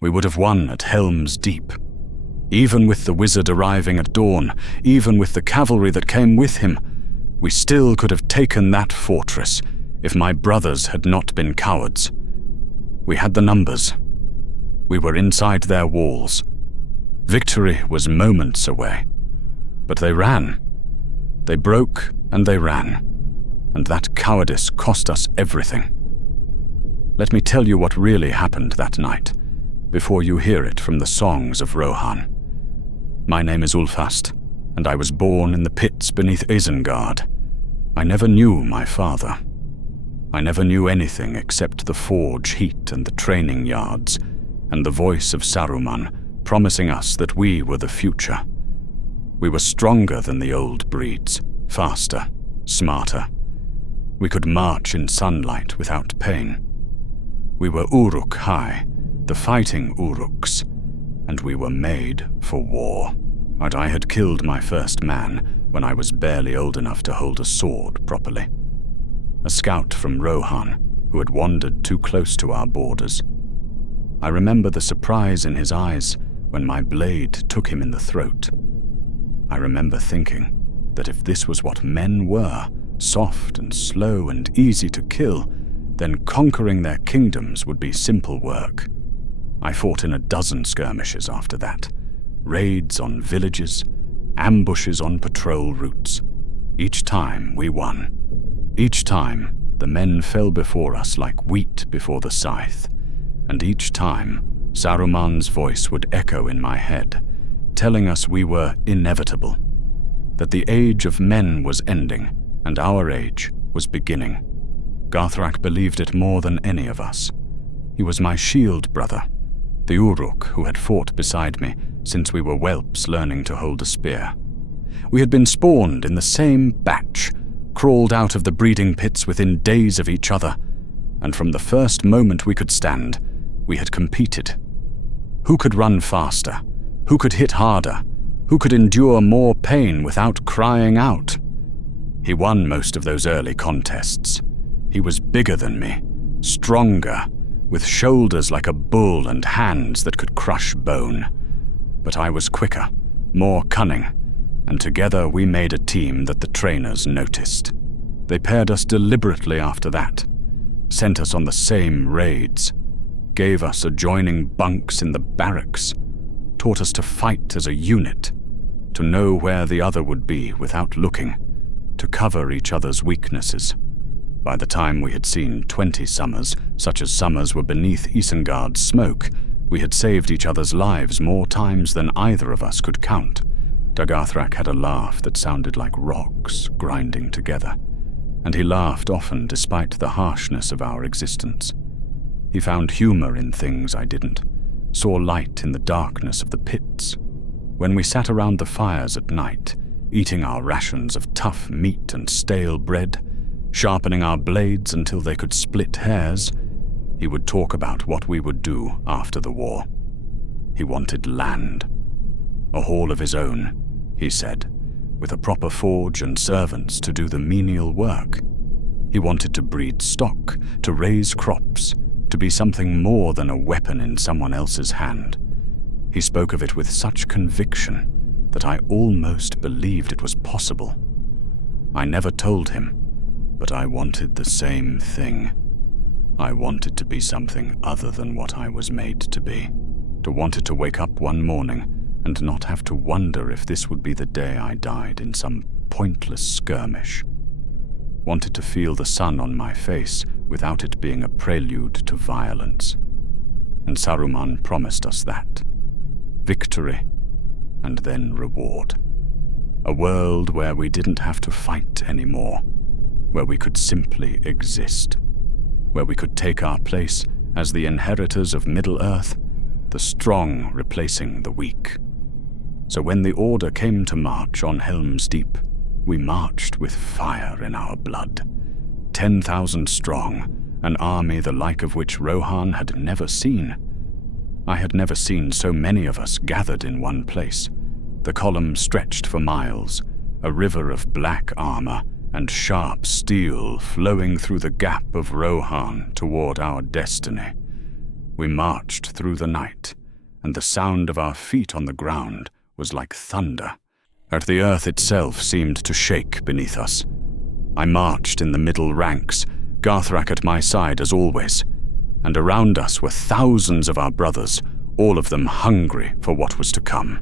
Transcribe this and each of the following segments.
We would have won at Helm's Deep. Even with the wizard arriving at dawn, even with the cavalry that came with him, we still could have taken that fortress if my brothers had not been cowards. We had the numbers. We were inside their walls. Victory was moments away. But they ran. They broke and they ran. And that cowardice cost us everything. Let me tell you what really happened that night, before you hear it from the songs of Rohan. My name is Úlfast, and I was born in the pits beneath Isengard. I never knew my father. I never knew anything except the forge heat and the training yards, and the voice of Saruman promising us that we were the future. We were stronger than the old breeds, faster, smarter. We could march in sunlight without pain. We were Uruk-Hai, the fighting Uruks, and we were made for war. But I had killed my first man when I was barely old enough to hold a sword properly. A scout from Rohan who had wandered too close to our borders. I remember the surprise in his eyes when my blade took him in the throat. I remember thinking that if this was what men were, soft and slow and easy to kill, then conquering their kingdoms would be simple work. I fought in a dozen skirmishes after that. Raids on villages, ambushes on patrol routes. Each time we won. Each time the men fell before us like wheat before the scythe. And each time Saruman's voice would echo in my head, telling us we were inevitable. That the age of men was ending, and our age was beginning. Garthrák believed it more than any of us. He was my shield brother, the Uruk who had fought beside me since we were whelps learning to hold a spear. We had been spawned in the same batch, crawled out of the breeding pits within days of each other, and from the first moment we could stand, we had competed. Who could run faster? Who could hit harder? Who could endure more pain without crying out? He won most of those early contests. He was bigger than me, stronger, with shoulders like a bull and hands that could crush bone. But I was quicker, more cunning, and together we made a team that the trainers noticed. They paired us deliberately after that, sent us on the same raids, gave us adjoining bunks in the barracks, taught us to fight as a unit, to know where the other would be without looking, to cover each other's weaknesses. By the time we had seen 20 summers, such as summers were beneath Isengard's smoke, we had saved each other's lives more times than either of us could count. Gthrak had a laugh that sounded like rocks grinding together, and he laughed often despite the harshness of our existence. He found humor in things I didn't, saw light in the darkness of the pits. When we sat around the fires at night, eating our rations of tough meat and stale bread, sharpening our blades until they could split hairs, he would talk about what we would do after the war. He wanted land. A hall of his own, he said, with a proper forge and servants to do the menial work. He wanted to breed stock, to raise crops, to be something more than a weapon in someone else's hand. He spoke of it with such conviction that I almost believed it was possible. I never told him, but I wanted the same thing. I wanted to be something other than what I was made to be. To wanted to wake up one morning and not have to wonder if this would be the day I died in some pointless skirmish. Wanted to feel the sun on my face without it being a prelude to violence. And Saruman promised us that. Victory, and then reward. A world where we didn't have to fight anymore, where we could simply exist, where we could take our place as the inheritors of Middle-earth, the strong replacing the weak. So when the order came to march on Helm's Deep, we marched with fire in our blood. 10,000 strong, an army the like of which Rohan had never seen. I had never seen so many of us gathered in one place. The column stretched for miles, a river of black armor and sharp steel flowing through the gap of Rohan toward our destiny. We marched through the night, and the sound of our feet on the ground was like thunder, and the earth itself seemed to shake beneath us. I marched in the middle ranks, Garthrák at my side as always, and around us were thousands of our brothers, all of them hungry for what was to come.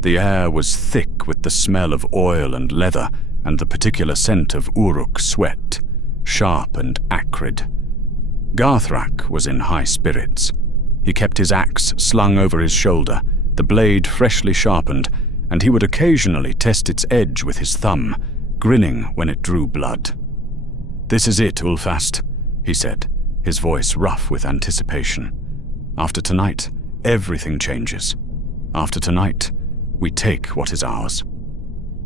The air was thick with the smell of oil and leather and the particular scent of Uruk sweat, sharp and acrid. Garthrák was in high spirits. He kept his axe slung over his shoulder, the blade freshly sharpened, and he would occasionally test its edge with his thumb, grinning when it drew blood. "This is it, Úlfast," he said, his voice rough with anticipation. "After tonight, everything changes. After tonight, we take what is ours.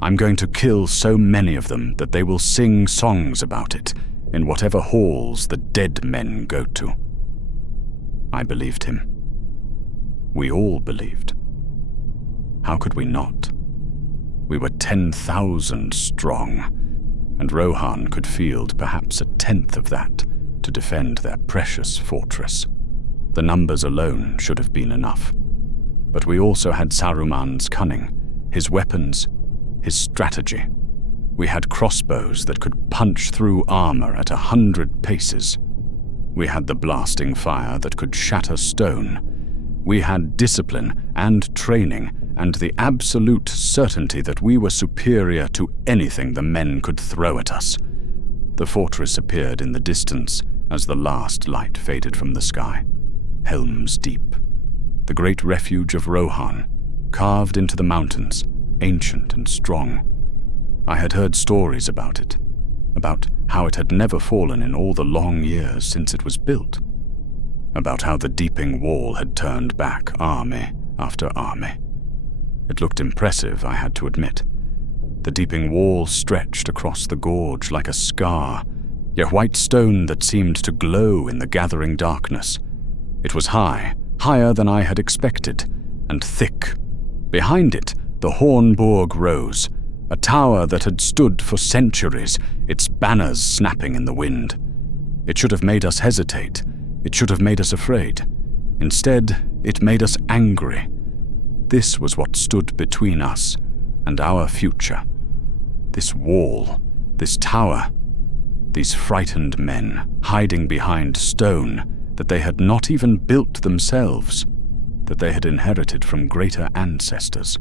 I'm going to kill so many of them that they will sing songs about it in whatever halls the dead men go to." I believed him. We all believed. How could we not? We were 10,000 strong, and Rohan could field perhaps 1/10 of that to defend their precious fortress. The numbers alone should have been enough. But we also had Saruman's cunning, his weapons, his strategy. We had crossbows that could punch through armor at 100 paces. We had the blasting fire that could shatter stone. We had discipline and training and the absolute certainty that we were superior to anything the men could throw at us. The fortress appeared in the distance as the last light faded from the sky. Helm's Deep, the great refuge of Rohan, carved into the mountains, ancient and strong. I had heard stories about it, about how it had never fallen in all the long years since it was built, about how the deeping wall had turned back army after army. It looked impressive, I had to admit. The deeping wall stretched across the gorge like a scar, a white stone that seemed to glow in the gathering darkness. It was high, higher than I had expected, and thick. Behind it, the Hornburg rose, a tower that had stood for centuries, its banners snapping in the wind. It should have made us hesitate. It should have made us afraid. Instead, it made us angry. This was what stood between us and our future. This wall, this tower, these frightened men hiding behind stone that they had not even built themselves, that they had inherited from greater ancestors.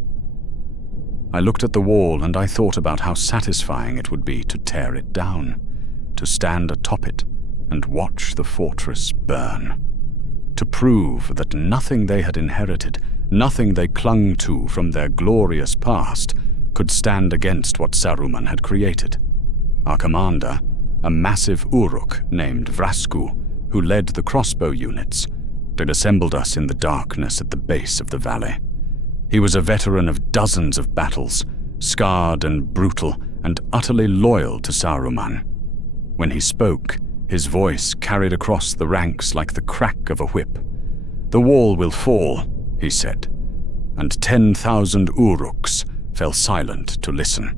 I looked at the wall and I thought about how satisfying it would be to tear it down, to stand atop it and watch the fortress burn, to prove that nothing they had inherited, nothing they clung to from their glorious past, could stand against what Saruman had created. Our commander, a massive Uruk named Vrasku, who led the crossbow units, had assembled us in the darkness at the base of the valley. He was a veteran of dozens of battles, scarred and brutal, and utterly loyal to Saruman. When he spoke, his voice carried across the ranks like the crack of a whip. "The wall will fall," he said, and 10,000 Uruks fell silent to listen.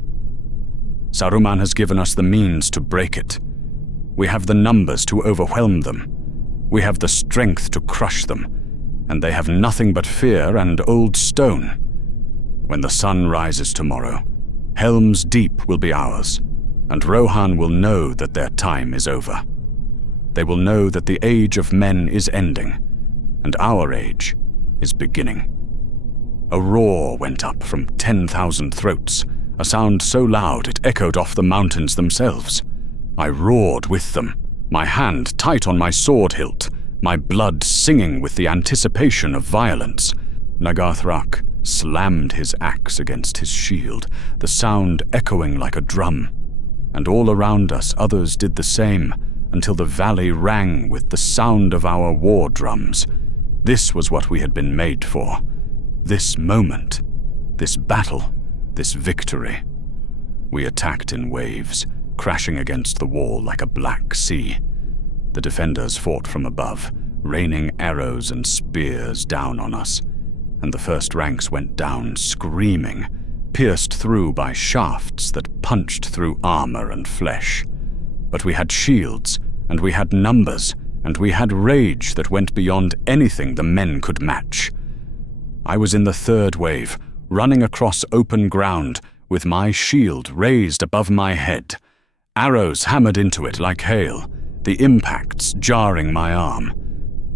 "Saruman has given us the means to break it. We have the numbers to overwhelm them. We have the strength to crush them, and they have nothing but fear and old stone. When the sun rises tomorrow, Helm's Deep will be ours, and Rohan will know that their time is over. They will know that the age of men is ending, and our age is beginning." A roar went up from 10,000 throats, a sound so loud it echoed off the mountains themselves. I roared with them, my hand tight on my sword hilt, my blood singing with the anticipation of violence. Garthrák slammed his axe against his shield, the sound echoing like a drum, and all around us others did the same, until the valley rang with the sound of our war drums. This was what we had been made for. This moment, this battle, this victory. We attacked in waves, crashing against the wall like a black sea. The defenders fought from above, raining arrows and spears down on us, and the first ranks went down screaming, pierced through by shafts that punched through armor and flesh. But we had shields, and we had numbers, and we had rage that went beyond anything the men could match. I was in the third wave, running across open ground, with my shield raised above my head. Arrows hammered into it like hail, the impacts jarring my arm.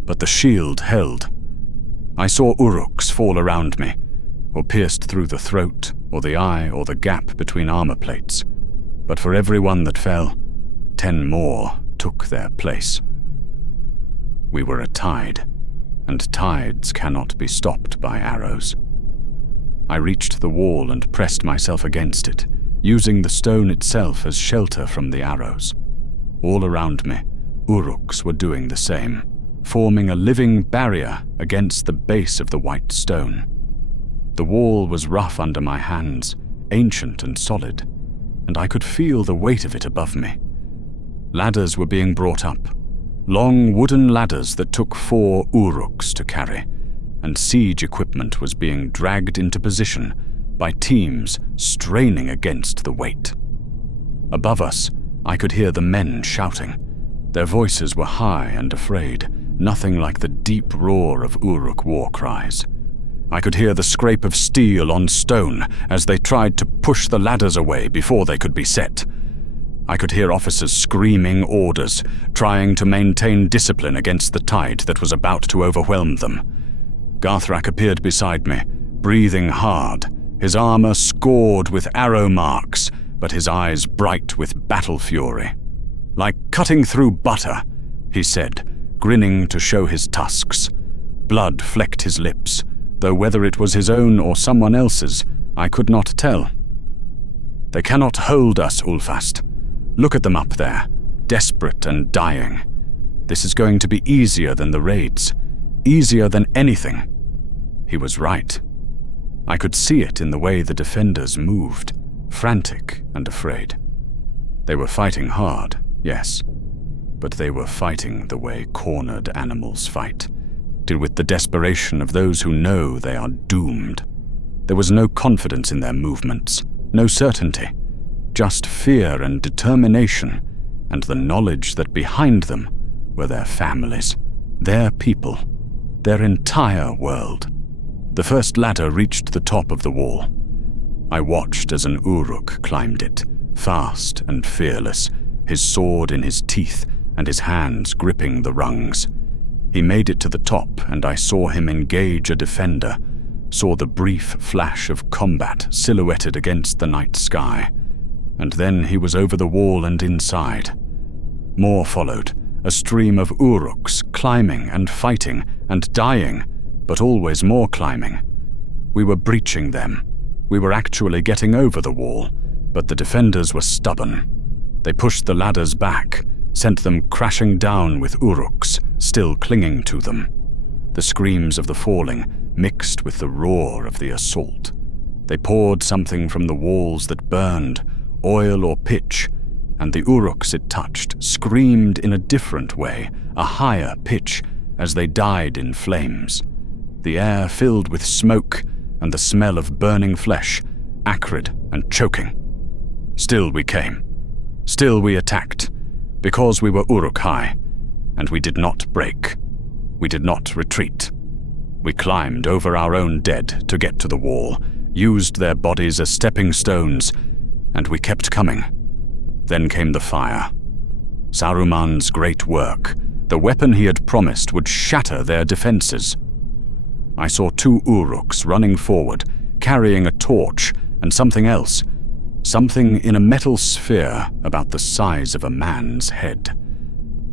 But the shield held. I saw Uruks fall around me, or pierced through the throat, or the eye, or the gap between armor plates. But for every one that fell, 10 more took their place. We were a tide, and tides cannot be stopped by arrows. I reached the wall and pressed myself against it, using the stone itself as shelter from the arrows. All around me, Uruks were doing the same, forming a living barrier against the base of the white stone. The wall was rough under my hands, ancient and solid, and I could feel the weight of it above me. Ladders were being brought up, long wooden ladders that took 4 Uruks to carry, and siege equipment was being dragged into position by teams straining against the weight. Above us, I could hear the men shouting. Their voices were high and afraid, nothing like the deep roar of Uruk war cries. I could hear the scrape of steel on stone as they tried to push the ladders away before they could be set. I could hear officers screaming orders, trying to maintain discipline against the tide that was about to overwhelm them. Garthrák appeared beside me, breathing hard, his armor scored with arrow marks, but his eyes bright with battle fury. "Like cutting through butter," he said, grinning to show his tusks. Blood flecked his lips, though whether it was his own or someone else's, I could not tell. "They cannot hold us, Úlfast. Look at them up there, desperate and dying. This is going to be easier than the raids, easier than anything." He was right. I could see it in the way the defenders moved, frantic and afraid. They were fighting hard, yes, but they were fighting the way cornered animals fight, with the desperation of those who know they are doomed. There was no confidence in their movements, no certainty, just fear and determination, and the knowledge that behind them were their families, their people, their entire world. The first ladder reached the top of the wall. I watched as an Uruk climbed it, fast and fearless, his sword in his teeth and his hands gripping the rungs. He made it to the top, and I saw him engage a defender, saw the brief flash of combat silhouetted against the night sky, and then he was over the wall and inside. More followed, a stream of Uruks climbing and fighting and dying, but always more climbing. We were breaching them. We were actually getting over the wall, but the defenders were stubborn. They pushed the ladders back, sent them crashing down with Uruks still clinging to them. The screams of the falling mixed with the roar of the assault. They poured something from the walls that burned, oil or pitch, and the Uruks it touched screamed in a different way, a higher pitch, as they died in flames. The air filled with smoke and the smell of burning flesh, acrid and choking. Still we came. Still we attacked, because we were Uruk-Hai, and we did not break. We did not retreat. We climbed over our own dead to get to the wall, used their bodies as stepping stones, and we kept coming. Then came the fire. Saruman's great work, the weapon he had promised would shatter their defenses. I saw 2 Uruks running forward, carrying a torch and something else, something in a metal sphere about the size of a man's head.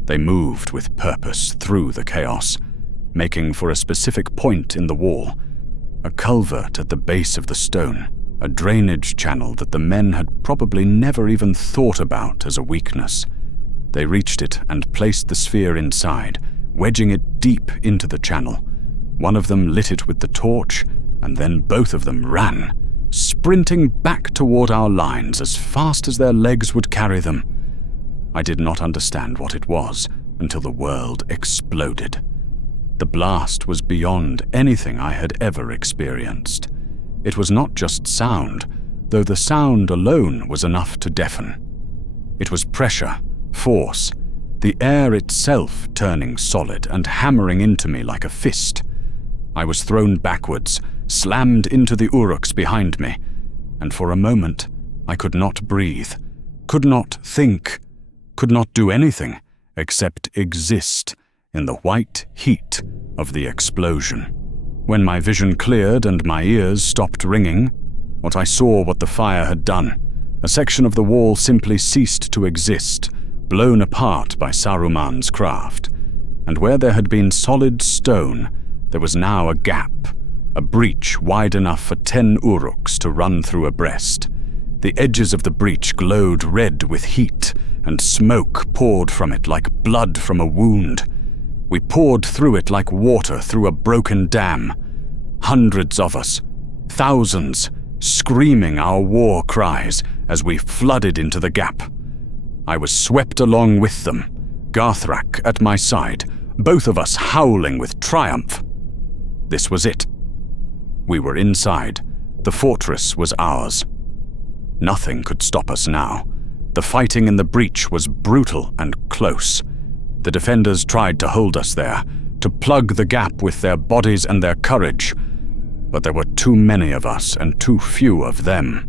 They moved with purpose through the chaos, making for a specific point in the wall, a culvert at the base of the stone, a drainage channel that the men had probably never even thought about as a weakness. They reached it and placed the sphere inside, wedging it deep into the channel. One of them lit it with the torch, and then both of them ran, sprinting back toward our lines as fast as their legs would carry them. I did not understand what it was until the world exploded. The blast was beyond anything I had ever experienced. It was not just sound, though the sound alone was enough to deafen. It was pressure, force, the air itself turning solid and hammering into me like a fist. I was thrown backwards, slammed into the Uruks behind me, and for a moment I could not breathe, could not think, could not do anything except exist in the white heat of the explosion. When my vision cleared and my ears stopped ringing, I saw what the fire had done. A section of the wall simply ceased to exist, blown apart by Saruman's craft, and where there had been solid stone, there was now a gap, a breach wide enough for 10 Uruks to run through abreast. The edges of the breach glowed red with heat, and smoke poured from it like blood from a wound. We poured through it like water through a broken dam. Hundreds of us, thousands, screaming our war cries as we flooded into the gap. I was swept along with them, Garthrák at my side, both of us howling with triumph. This was it. We were inside. The fortress was ours. Nothing could stop us now. The fighting in the breach was brutal and close. The defenders tried to hold us there, to plug the gap with their bodies and their courage, but there were too many of us and too few of them.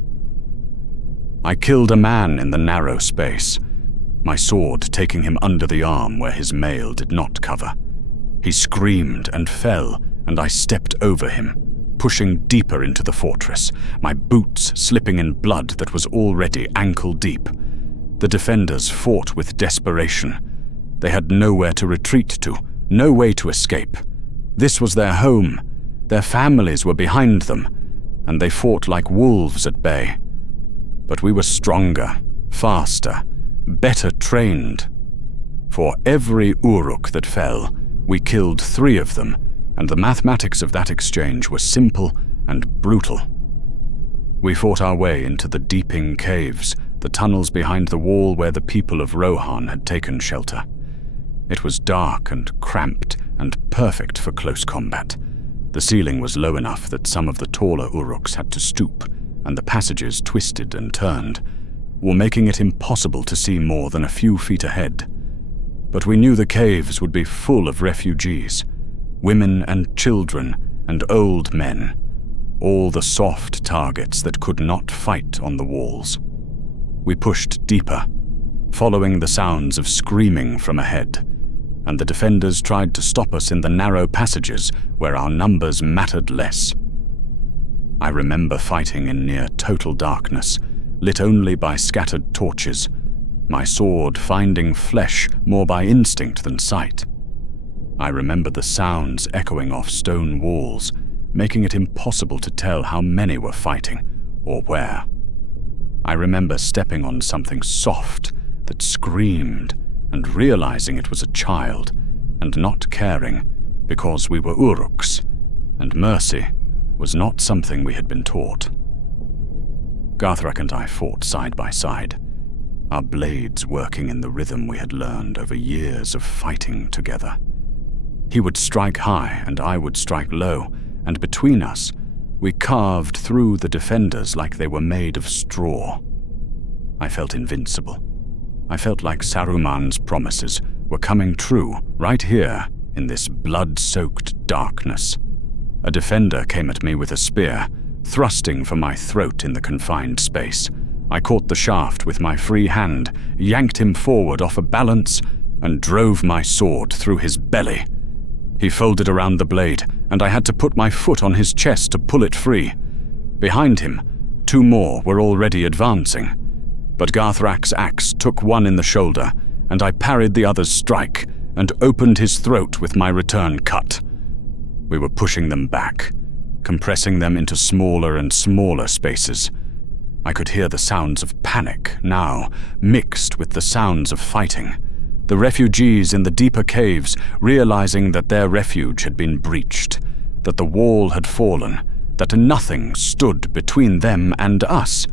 I killed a man in the narrow space, my sword taking him under the arm where his mail did not cover. He screamed and fell, and I stepped over him, pushing deeper into the fortress, my boots slipping in blood that was already ankle-deep. The defenders fought with desperation. They had nowhere to retreat to, no way to escape. This was their home. Their families were behind them, and they fought like wolves at bay. But we were stronger, faster, better trained. For every Uruk that fell, we killed 3 of them, and the mathematics of that exchange were simple and brutal. We fought our way into the deeping caves, the tunnels behind the wall where the people of Rohan had taken shelter. It was dark and cramped and perfect for close combat. The ceiling was low enough that some of the taller Uruks had to stoop, and the passages twisted and turned, making it impossible to see more than a few feet ahead. But we knew the caves would be full of refugees, women and children and old men, all the soft targets that could not fight on the walls. We pushed deeper, following the sounds of screaming from ahead, and the defenders tried to stop us in the narrow passages where our numbers mattered less. I remember fighting in near total darkness, lit only by scattered torches, my sword finding flesh more by instinct than sight. I remember the sounds echoing off stone walls, making it impossible to tell how many were fighting or where. I remember stepping on something soft that screamed and realizing it was a child and not caring because we were Uruks, and mercy was not something we had been taught. Gthrak and I fought side by side, our blades working in the rhythm we had learned over years of fighting together. He would strike high and I would strike low, and between us, we carved through the defenders like they were made of straw. I felt invincible. I felt like Saruman's promises were coming true right here in this blood-soaked darkness. A defender came at me with a spear, thrusting for my throat in the confined space. I caught the shaft with my free hand, yanked him forward off a balance, and drove my sword through his belly. He folded around the blade, and I had to put my foot on his chest to pull it free. Behind him, 2 more were already advancing. But Garthrák's axe took one in the shoulder, and I parried the other's strike and opened his throat with my return cut. We were pushing them back, compressing them into smaller and smaller spaces. I could hear the sounds of panic now, mixed with the sounds of fighting. The refugees in the deeper caves realizing that their refuge had been breached, that the wall had fallen, that nothing stood between them and us.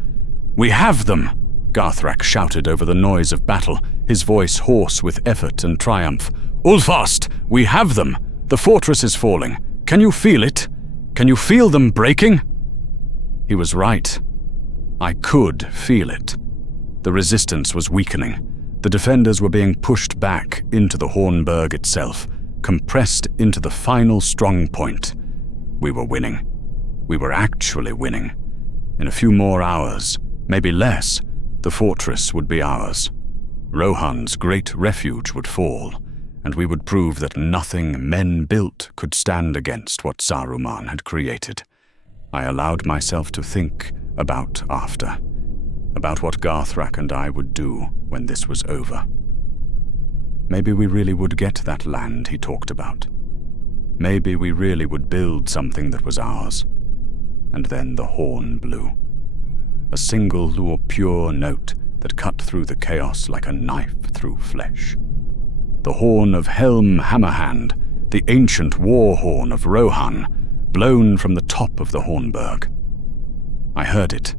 "We have them!" Garthrák shouted over the noise of battle, his voice hoarse with effort and triumph. "Úlfast, we have them! The fortress is falling. Can you feel it? Can you feel them breaking?" He was right. I could feel it. The resistance was weakening. The defenders were being pushed back into the Hornburg itself, compressed into the final strong point. We were winning. We were actually winning. In a few more hours, maybe less, the fortress would be ours. Rohan's great refuge would fall, and we would prove that nothing men built could stand against what Saruman had created. I allowed myself to think about after, about what Garthrák and I would do when this was over. Maybe we really would get that land he talked about. Maybe we really would build something that was ours. And then the horn blew. A single pure note that cut through the chaos like a knife through flesh. The horn of Helm Hammerhand, the ancient war horn of Rohan, blown from the top of the Hornburg. I heard it,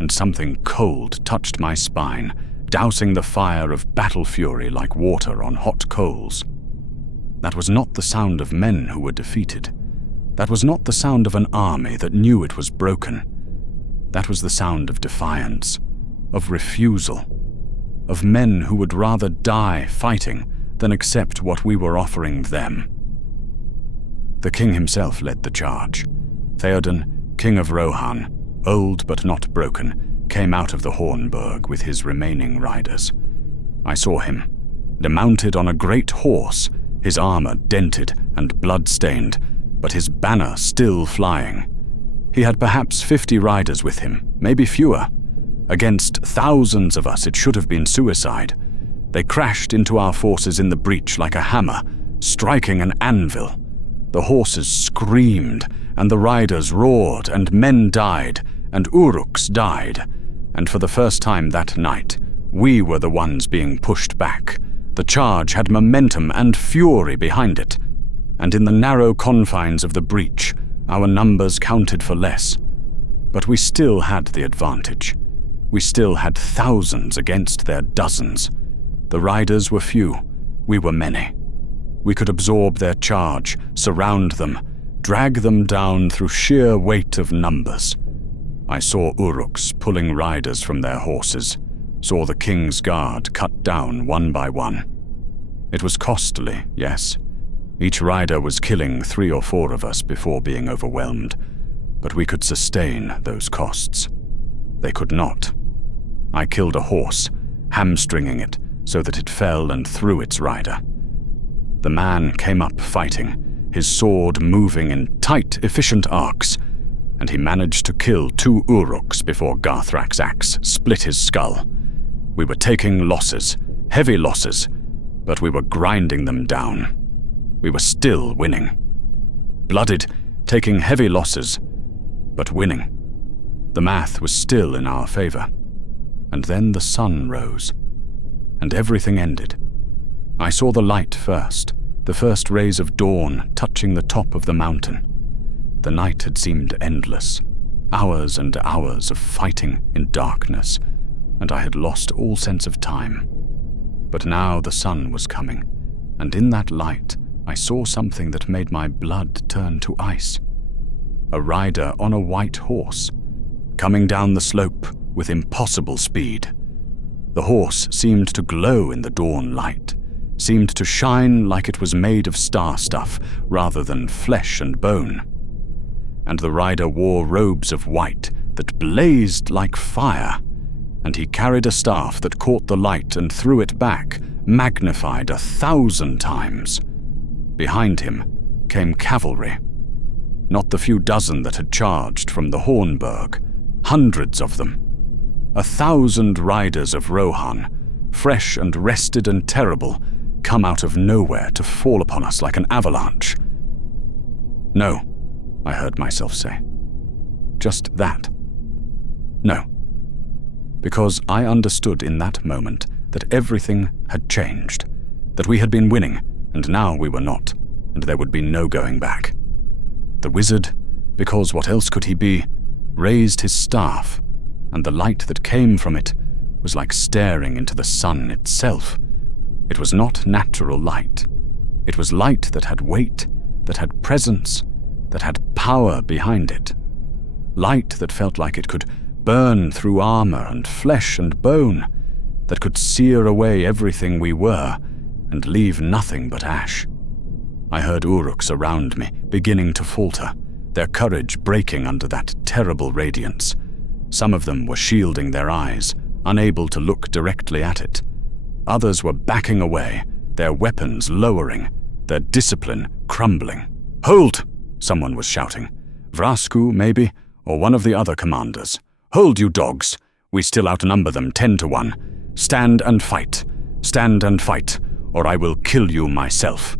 and something cold touched my spine, dousing the fire of battle fury like water on hot coals. That was not the sound of men who were defeated. That was not the sound of an army that knew it was broken. That was the sound of defiance, of refusal, of men who would rather die fighting than accept what we were offering them. The king himself led the charge. Theoden, king of Rohan, old but not broken, came out of the Hornburg with his remaining riders. I saw him, mounted on a great horse, his armor dented and blood-stained, but his banner still flying. He had perhaps 50 riders with him, maybe fewer. Against thousands of us, it should have been suicide. They crashed into our forces in the breach like a hammer, striking an anvil. The horses screamed, and the riders roared, and men died, and Uruks died. And for the first time that night, we were the ones being pushed back. The charge had momentum and fury behind it. And in the narrow confines of the breach, our numbers counted for less. But we still had the advantage. We still had thousands against their dozens. The riders were few, we were many. We could absorb their charge, surround them, drag them down through sheer weight of numbers. I saw Uruks pulling riders from their horses, saw the king's guard cut down one by one. It was costly, yes. Each rider was killing 3 or 4 of us before being overwhelmed, but we could sustain those costs. They could not. I killed a horse, hamstringing it so that it fell and threw its rider. The man came up fighting, his sword moving in tight, efficient arcs, and he managed to kill 2 Uruks before Garthrák's axe split his skull. We were taking losses, heavy losses, but we were grinding them down. We were still winning. Blooded, taking heavy losses, but winning. The math was still in our favor. And then the sun rose, and everything ended. I saw the light first, the first rays of dawn touching the top of the mountain. The night had seemed endless, hours and hours of fighting in darkness, and I had lost all sense of time. But now the sun was coming, and in that light I saw something that made my blood turn to ice. A rider on a white horse, coming down the slope with impossible speed. The horse seemed to glow in the dawn light, seemed to shine like it was made of star stuff rather than flesh and bone. And the rider wore robes of white that blazed like fire, and he carried a staff that caught the light and threw it back, magnified 1,000 times. Behind him came cavalry. Not the few dozen that had charged from the Hornburg, hundreds of them. 1,000 riders of Rohan, fresh and rested and terrible, come out of nowhere to fall upon us like an avalanche. No, I heard myself say. Just that. No. Because I understood in that moment that everything had changed, that we had been winning, and now we were not, and there would be no going back. The wizard, because what else could he be, raised his staff, and the light that came from it was like staring into the sun itself. It was not natural light. It was light that had weight, that had presence, that had power behind it. Light that felt like it could burn through armor and flesh and bone, that could sear away everything we were and leave nothing but ash. I heard Uruks around me beginning to falter, their courage breaking under that terrible radiance. Some of them were shielding their eyes, unable to look directly at it. Others were backing away, their weapons lowering, their discipline crumbling. "Hold!" someone was shouting. Vrasku, maybe, or one of the other commanders. "Hold, you dogs! We still outnumber them 10 to 1. Stand and fight, or I will kill you myself."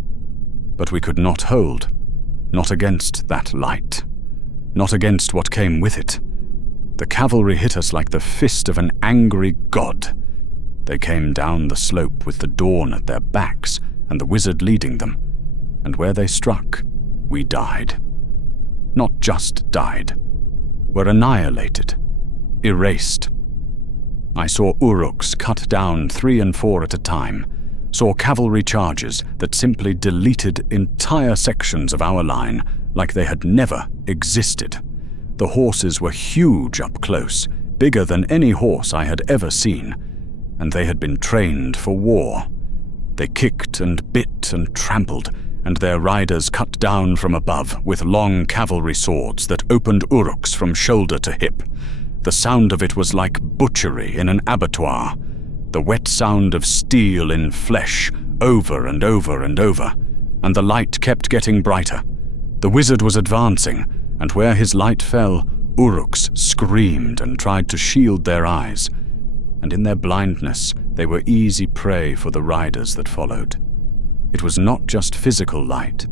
But we could not hold, not against that light, not against what came with it. The cavalry hit us like the fist of an angry god. They came down the slope with the dawn at their backs and the wizard leading them, and where they struck, we died. Not just died, were annihilated, erased. I saw Uruks cut down 3 and 4 at a time, saw cavalry charges that simply deleted entire sections of our line like they had never existed. The horses were huge up close, bigger than any horse I had ever seen, and they had been trained for war. They kicked and bit and trampled, and their riders cut down from above with long cavalry swords that opened Uruks from shoulder to hip. The sound of it was like butchery in an abattoir, the wet sound of steel in flesh, over and over and over, and the light kept getting brighter. The wizard was advancing, and where his light fell, Uruks screamed and tried to shield their eyes, and in their blindness they were easy prey for the riders that followed. It was not just physical light.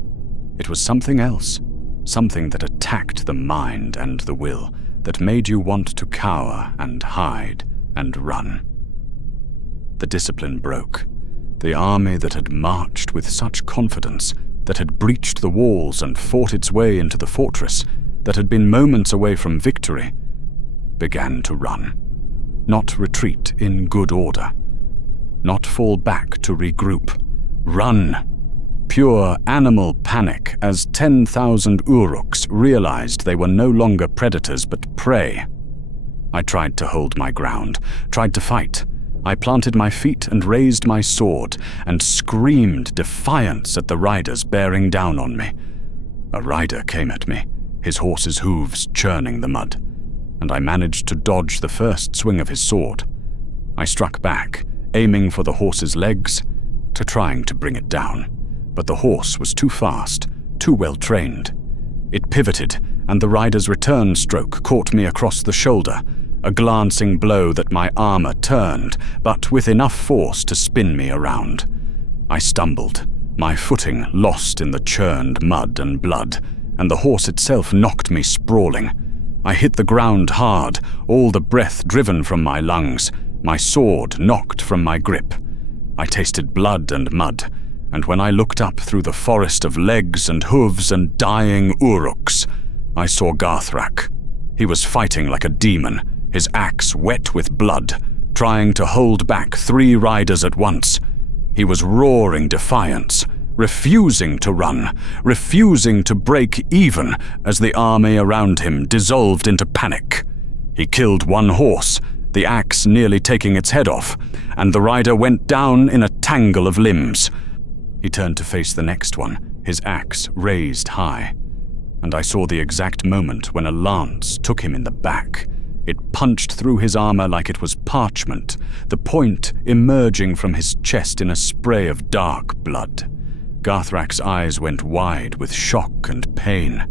It was something else, something that attacked the mind and the will, that made you want to cower and hide and run. The discipline broke. The army that had marched with such confidence, that had breached the walls and fought its way into the fortress, that had been moments away from victory, began to run. Not retreat in good order. Not fall back to regroup. Run. Pure animal panic as 10,000 Uruks realized they were no longer predators but prey. I tried to hold my ground, tried to fight. I planted my feet and raised my sword and screamed defiance at the riders bearing down on me. A rider came at me, his horse's hooves churning the mud, and I managed to dodge the first swing of his sword. I struck back, aiming for the horse's legs, to trying to bring it down, but the horse was too fast, too well trained. It pivoted, and the rider's return stroke caught me across the shoulder, a glancing blow that my armor turned, but with enough force to spin me around. I stumbled, my footing lost in the churned mud and blood, and the horse itself knocked me sprawling. I hit the ground hard, all the breath driven from my lungs, my sword knocked from my grip. I tasted blood and mud, and when I looked up through the forest of legs and hooves and dying Uruks, I saw Garthrák. He was fighting like a demon, his axe wet with blood, trying to hold back 3 riders at once. He was roaring defiance, refusing to run, refusing to break even as the army around him dissolved into panic. He killed 1 horse, the axe nearly taking its head off, and the rider went down in a tangle of limbs. He turned to face the next one, his axe raised high, and I saw the exact moment when a lance took him in the back. It punched through his armor like it was parchment, the point emerging from his chest in a spray of dark blood. Garthrák's eyes went wide with shock and pain,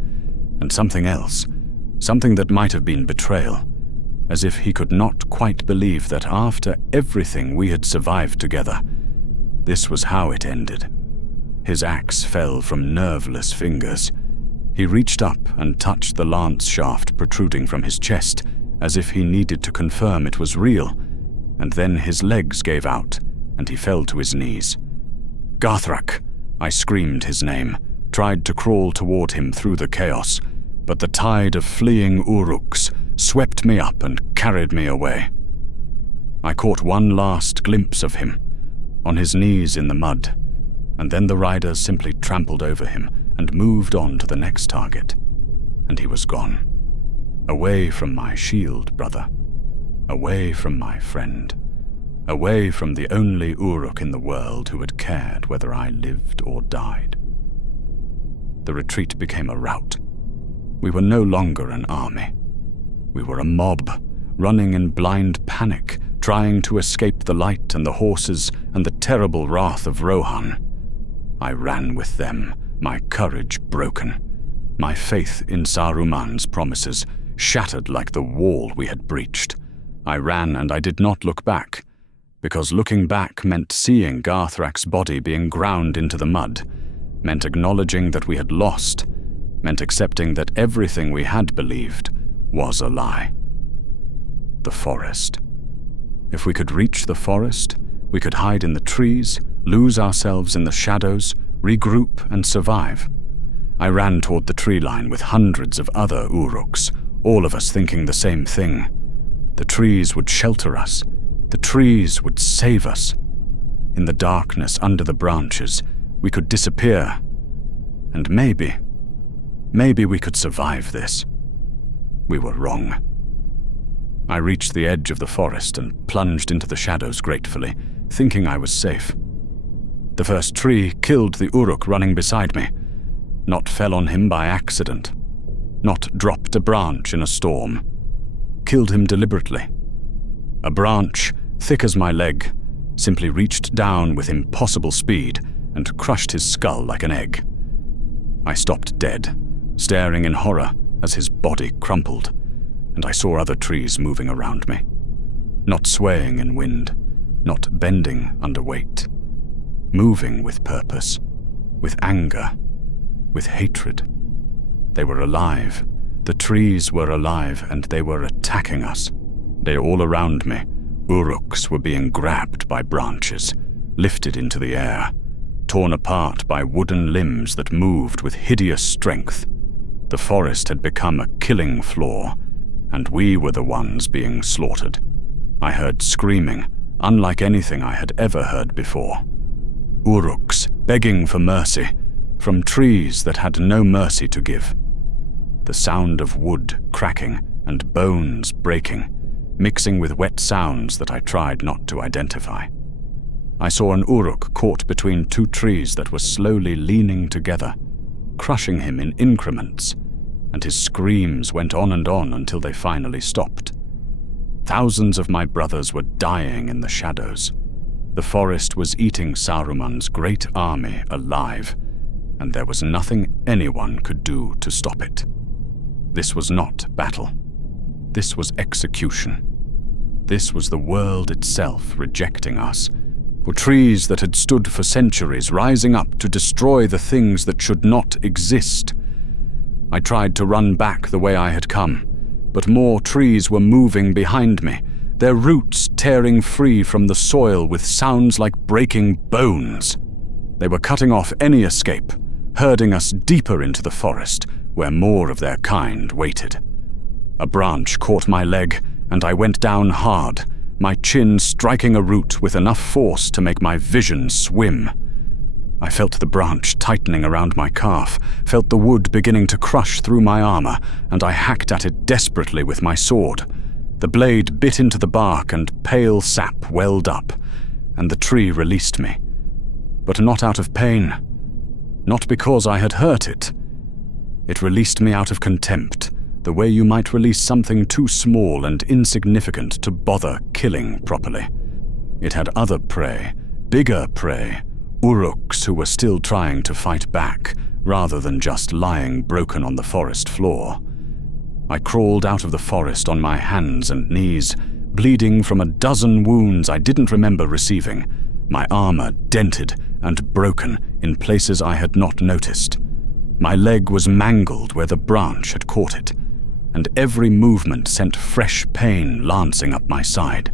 and something else, something that might have been betrayal, as if he could not quite believe that after everything we had survived together, this was how it ended. His axe fell from nerveless fingers. He reached up and touched the lance shaft protruding from his chest, as if he needed to confirm it was real, and then his legs gave out, and he fell to his knees. "Gthrak!" I screamed his name, tried to crawl toward him through the chaos, but the tide of fleeing Uruks swept me up and carried me away. I caught one last glimpse of him, on his knees in the mud, and then the riders simply trampled over him and moved on to the next target, and he was gone. Away from my shield, brother. Away from my friend. away from the only Uruk in the world who had cared whether I lived or died. The retreat became a rout. We were no longer an army. We were a mob, running in blind panic, trying to escape the light and the horses and the terrible wrath of Rohan. I ran with them, my courage broken, my faith in Saruman's promises shattered like the wall we had breached. I ran and I did not look back, because looking back meant seeing Garthrak's body being ground into the mud, meant acknowledging that we had lost, meant accepting that everything we had believed was a lie. The forest. If we could reach the forest, we could hide in the trees, lose ourselves in the shadows, regroup and survive. I ran toward the tree line with hundreds of other Uruks, all of us thinking the same thing. The trees would shelter us. The trees would save us. In the darkness under the branches, we could disappear. And maybe we could survive this. We were wrong. I reached the edge of the forest and plunged into the shadows gratefully, thinking I was safe. The first tree killed the Uruk running beside me, not fell on him by accident, not dropped a branch in a storm. Killed him deliberately. A branch, thick as my leg, simply reached down with impossible speed and crushed his skull like an egg. I stopped dead, staring in horror as his body crumpled, and I saw other trees moving around me, not swaying in wind, not bending under weight, moving with purpose, with anger, with hatred. They were alive. The trees were alive, and they were attacking us. They all around me. Uruks were being grabbed by branches, lifted into the air, torn apart by wooden limbs that moved with hideous strength. The forest had become a killing floor, and we were the ones being slaughtered. I heard screaming, unlike anything I had ever heard before. Uruks begging for mercy, from trees that had no mercy to give. The sound of wood cracking and bones breaking, mixing with wet sounds that I tried not to identify. I saw an Uruk caught between two trees that were slowly leaning together, crushing him in increments, and his screams went on and on until they finally stopped. Thousands of my brothers were dying in the shadows. The forest was eating Saruman's great army alive, and there was nothing anyone could do to stop it. This was not battle. This was execution. This was the world itself rejecting us, for trees that had stood for centuries rising up to destroy the things that should not exist. I tried to run back the way I had come, but more trees were moving behind me, their roots tearing free from the soil with sounds like breaking bones. They were cutting off any escape, herding us deeper into the forest, where more of their kind waited. A branch caught my leg, and I went down hard, my chin striking a root with enough force to make my vision swim. I felt the branch tightening around my calf, felt the wood beginning to crush through my armor, and I hacked at it desperately with my sword. The blade bit into the bark and pale sap welled up, and the tree released me. But not out of pain. Not because I had hurt it. It released me out of contempt, the way you might release something too small and insignificant to bother killing properly. It had other prey, bigger prey, Uruks who were still trying to fight back, rather than just lying broken on the forest floor. I crawled out of the forest on my hands and knees, bleeding from a dozen wounds I didn't remember receiving, my armor dented and broken in places I had not noticed. My leg was mangled where the branch had caught it, and every movement sent fresh pain lancing up my side.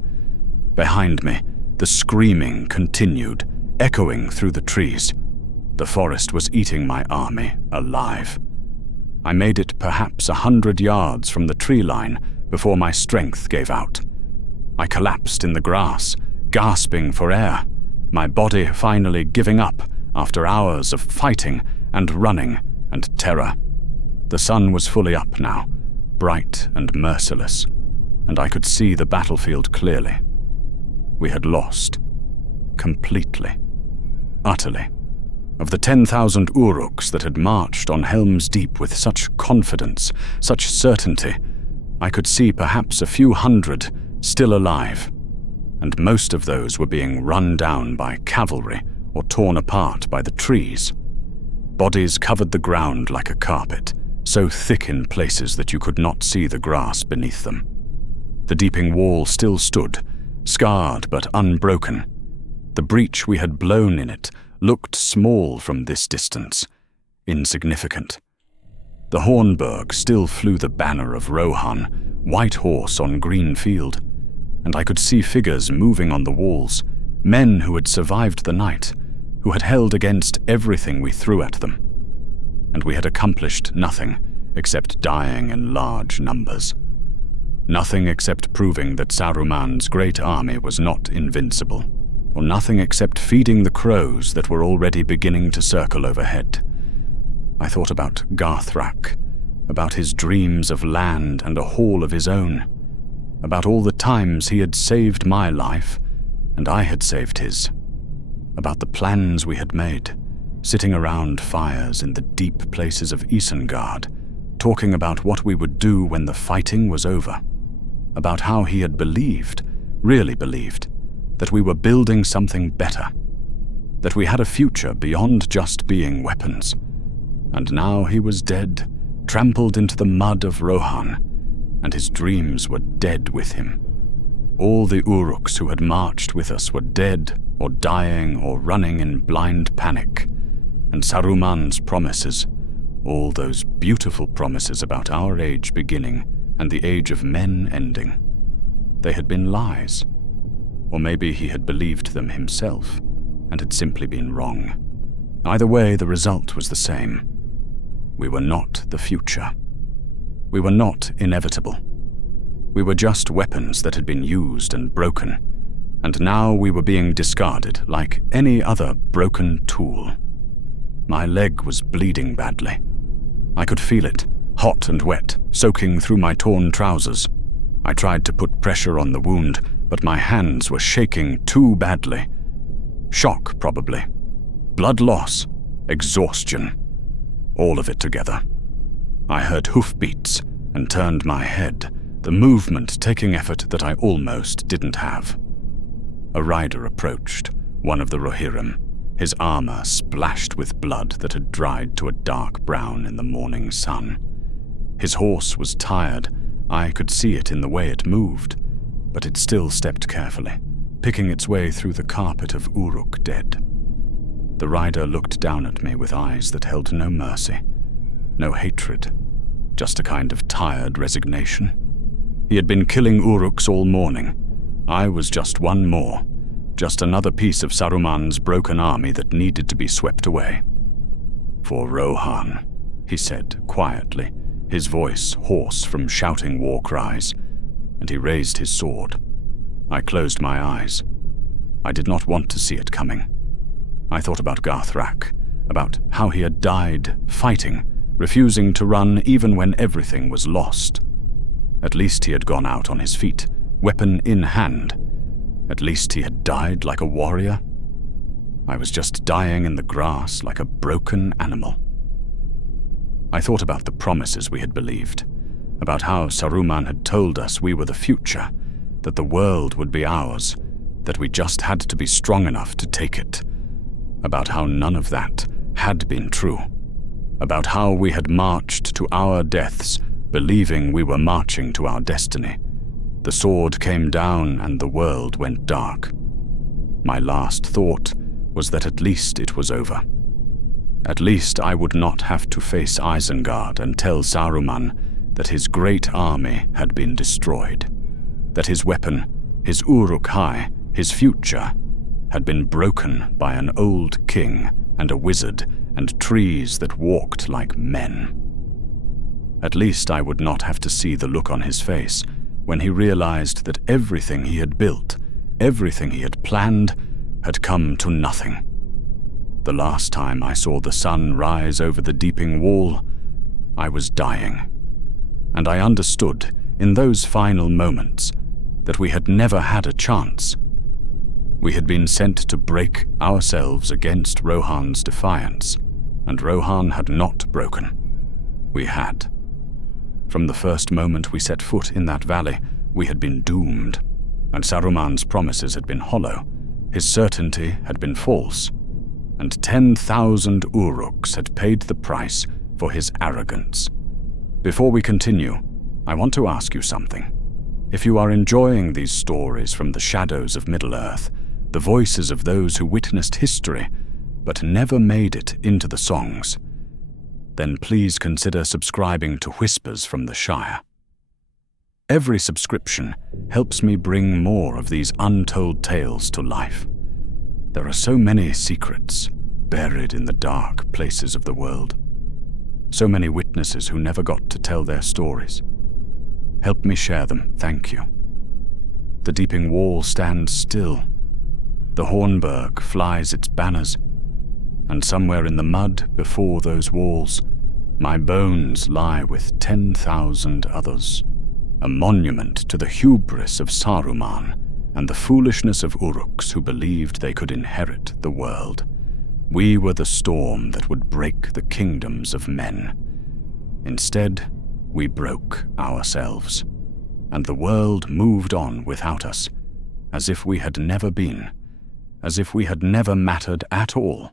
Behind me, the screaming continued, echoing through the trees. The forest was eating my army alive. I made it perhaps 100 yards from the tree line before my strength gave out. I collapsed in the grass, gasping for air, my body finally giving up after hours of fighting and running and terror. The sun was fully up now, bright and merciless, and I could see the battlefield clearly. We had lost. Completely. Utterly. Of the 10,000 Uruks that had marched on Helm's Deep with such confidence, such certainty, I could see perhaps a few hundred still alive, and most of those were being run down by cavalry or torn apart by the trees. Bodies covered the ground like a carpet, so thick in places that you could not see the grass beneath them. The deeping wall still stood, scarred but unbroken. The breach we had blown in it looked small from this distance, insignificant. The Hornburg still flew the banner of Rohan, white horse on green field, and I could see figures moving on the walls, men who had survived the night, who had held against everything we threw at them. And we had accomplished nothing except dying in large numbers. Nothing except proving that Saruman's great army was not invincible, or nothing except feeding the crows that were already beginning to circle overhead. I thought about Garthrák, about his dreams of land and a hall of his own, about all the times he had saved my life and I had saved his, about the plans we had made, sitting around fires in the deep places of Isengard, talking about what we would do when the fighting was over, about how he had believed, really believed, that we were building something better, that we had a future beyond just being weapons. And now he was dead, trampled into the mud of Rohan, and his dreams were dead with him. All the Uruks who had marched with us were dead or dying or running in blind panic, and Saruman's promises, all those beautiful promises about our age beginning and the age of men ending, they had been lies. Or maybe he had believed them himself and had simply been wrong. Either way, the result was the same. We were not the future. We were not inevitable. We were just weapons that had been used and broken, and now we were being discarded like any other broken tool. My leg was bleeding badly. I could feel it, hot and wet, soaking through my torn trousers. I tried to put pressure on the wound, but my hands were shaking too badly. Shock, probably. Blood loss. Exhaustion. All of it together. I heard hoofbeats and turned my head, the movement taking effort that I almost didn't have. A rider approached, one of the Rohirrim, his armor splashed with blood that had dried to a dark brown in the morning sun. His horse was tired. I could see it in the way it moved, but it still stepped carefully, picking its way through the carpet of Uruk dead. The rider looked down at me with eyes that held no mercy, no hatred, just a kind of tired resignation. He had been killing Uruks all morning. I was just one more, just another piece of Saruman's broken army that needed to be swept away. For Rohan, he said quietly, his voice hoarse from shouting war cries, and he raised his sword. I closed my eyes. I did not want to see it coming. I thought about Garthrák, about how he had died fighting, refusing to run even when everything was lost. At least he had gone out on his feet, weapon in hand. At least he had died like a warrior. I was just dying in the grass like a broken animal. I thought about the promises we had believed, about how Saruman had told us we were the future, that the world would be ours, that we just had to be strong enough to take it, about how none of that had been true, about how we had marched to our deaths, believing we were marching to our destiny. The sword came down and the world went dark. My last thought was that at least it was over. At least I would not have to face Isengard and tell Saruman that his great army had been destroyed, that his weapon, his Uruk-Hai, his future, had been broken by an old king and a wizard and trees that walked like men. At least I would not have to see the look on his face when he realized that everything he had built, everything he had planned, had come to nothing. The last time I saw the sun rise over the deeping wall, I was dying, and I understood in those final moments that we had never had a chance, We had been sent to break ourselves against Rohan's defiance, and Rohan had not broken. We had. From the first moment we set foot in that valley, we had been doomed, and Saruman's promises had been hollow, his certainty had been false, and 10,000 Uruks had paid the price for his arrogance. Before we continue, I want to ask you something. If you are enjoying these stories from the shadows of Middle-earth, the voices of those who witnessed history but never made it into the songs, then please consider subscribing to Whispers from the Shire. Every subscription helps me bring more of these untold tales to life. There are so many secrets buried in the dark places of the world. So many witnesses who never got to tell their stories. Help me share them, thank you. The Deeping Wall stands still. The Hornburg flies its banners, and somewhere in the mud before those walls, my bones lie with 10,000 others. A monument to the hubris of Saruman and the foolishness of Uruks who believed they could inherit the world. We were the storm that would break the kingdoms of men. Instead, we broke ourselves, and the world moved on without us, as if we had never been, as if we had never mattered at all.